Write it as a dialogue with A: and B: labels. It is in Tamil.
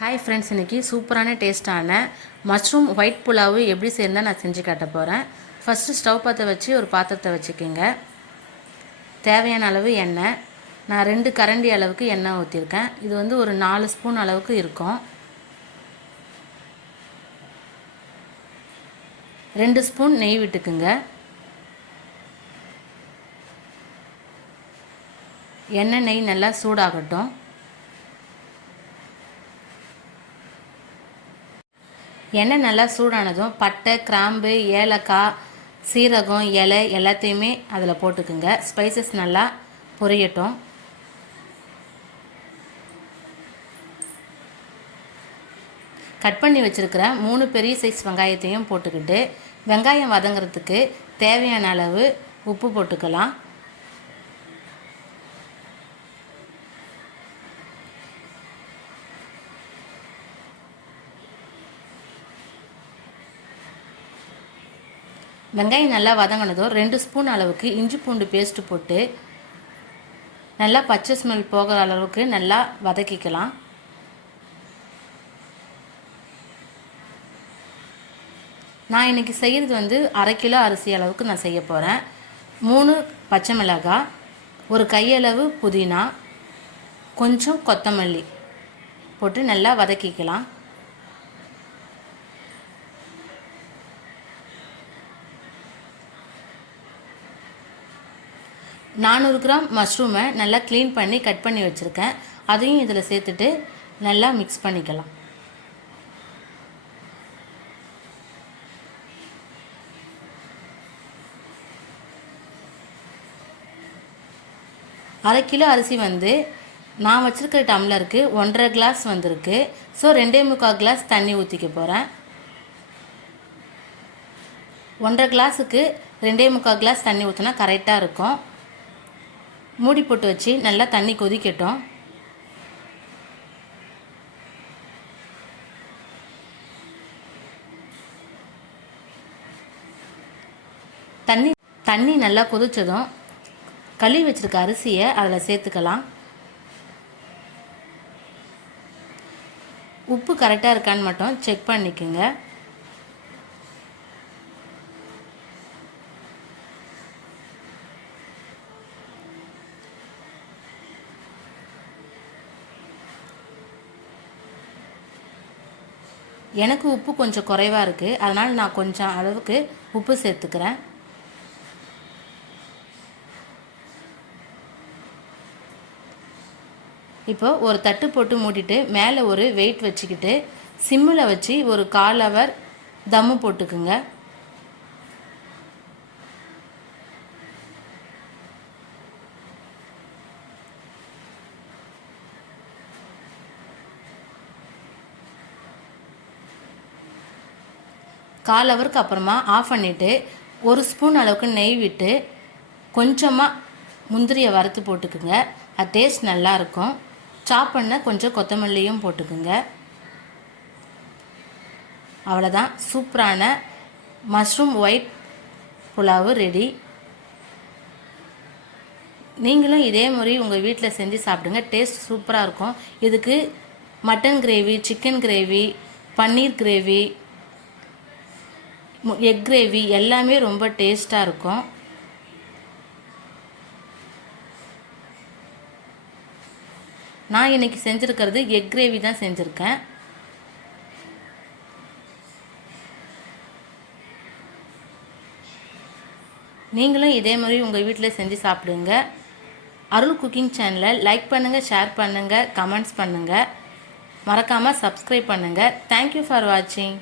A: ஹாய் ஃப்ரெண்ட்ஸ் இன்றைக்கி சூப்பரான டேஸ்ட்டான மஷ்ரூம் ஒயிட் புலாவு எப்படி செய்யணும் நான் செஞ்சு காட்ட போகிறேன் ஃபஸ்ட்டு ஸ்டவ் பற்ற வச்சு ஒரு பாத்திரத்தை வச்சுக்கோங்க. தேவையான அளவு எண்ணெய். நான் ரெண்டு கரண்டி அளவுக்கு எண்ணெய் ஊற்றிருக்கேன் இது வந்து ஒரு நாலு ஸ்பூன் அளவுக்கு இருக்கும். ரெண்டு ஸ்பூன் நெய் விட்டுக்குங்க. எண்ணெய் நெய் நல்லா சூடாகட்டும். எண்ணெய் நல்லா சூடானதும் பட்டை கிராம்பு ஏலக்காய் சீரகம் இலை எல்லாத்தையுமே அதில் போட்டுக்குங்க. ஸ்பைசஸ் நல்லா பொரியட்டும். கட் பண்ணி வச்சுருக்கிற மூணு பெரிய சைஸ் வெங்காயத்தையும் போட்டுக்கிட்டு வெங்காயம் வதங்கிறதுக்கு தேவையான அளவு உப்பு போட்டுக்கலாம். வெங்காயம் நல்லா வதங்கினதும் ரெண்டு ஸ்பூன் அளவுக்கு இஞ்சி பூண்டு பேஸ்ட்டு போட்டு நல்லா பச்சை ஸ்மெல் போகிற அளவுக்கு நல்லா வதக்கிக்கலாம். நான் இன்றைக்கி செய்கிறது வந்து அரை கிலோ அரிசி அளவுக்கு நான் செய்ய போகிறேன் மூணு பச்சை மிளகாய் ஒரு கையளவு புதினா கொஞ்சம் கொத்தமல்லி போட்டு நல்லா வதக்கிக்கலாம். நானூறு கிராம் மஷ்ரூமை நல்லா க்ளீன் பண்ணி கட் பண்ணி வச்சுருக்கேன். அதையும் இதில் சேர்த்துட்டு நல்லா மிக்ஸ் பண்ணிக்கலாம். அரை கிலோ அரிசி வந்து நான் வச்சுருக்கிற டம்ளருக்கு ஒன்றரை கிளாஸ் வந்திருக்கு. ஸோ ரெண்டே முக்கால் கிளாஸ் தண்ணி ஊற்றிக்க போகிறேன் ஒன்றரை கிளாஸுக்கு ரெண்டே முக்கால் கிளாஸ் தண்ணி ஊற்றினா கரெக்டாக இருக்கும். மூடி போட்டு வச்சு நல்லா தண்ணி கொதிக்கட்டும். தண்ணி தண்ணி நல்லா கொதிச்சதும் கழுவி வச்சுருக்க அரிசியை அதில் சேர்த்துக்கலாம். உப்பு கரெக்டாக இருக்கான்னு மட்டும் செக் பண்ணிக்கோங்க. எனக்கு உப்பு கொஞ்சம் குறைவாக இருக்குது அதனால் நான் கொஞ்சம் அளவுக்கு உப்பு சேர்த்துக்கிறேன். இப்போ ஒரு தட்டு போட்டு மூடிட்டு மேலே ஒரு வெயிட் வச்சுக்கிட்டு சிம்மில் வச்சு ஒரு கால் ஹவர் தம்மு போட்டுக்குங்க. கால் ஹவருக்கு அப்புறமா ஆஃப் பண்ணிவிட்டு ஒரு ஸ்பூன் அளவுக்கு நெய் விட்டு கொஞ்சமாக முந்திரியை வறுத்து போட்டுக்குங்க. அது டேஸ்ட் நல்லாயிருக்கும் சாப் பண்ண கொஞ்சம் கொத்தமல்லியும் போட்டுக்குங்க. அவ்வளோதான் சூப்பரான மஷ்ரூம் ஒயிட் புலாவு ரெடி நீங்களும் இதே மாதிரி உங்கள் வீட்டில் செஞ்சு சாப்பிடுங்க. டேஸ்ட் சூப்பராக இருக்கும். இதுக்கு mutton gravy chicken gravy paneer gravy egg gravy எல்லாமே ரொம்ப டேஸ்ட்டாக இருக்கும். நான் இன்றைக்கி செஞ்சுருக்கிறது எக் கிரேவி தான் செஞ்சுருக்கேன். நீங்களும் இதே மாதிரி உங்கள் வீட்டில் செஞ்சு சாப்பிடுங்க. அருள் குக்கிங் சேனலை லைக் பண்ணுங்கள் ஷேர் பண்ணுங்கள் கமெண்ட்ஸ் பண்ணுங்கள் மறக்காமல் சப்ஸ்கிரைப் பண்ணுங்கள் தேங்க்யூ ஃபார் வாட்சிங்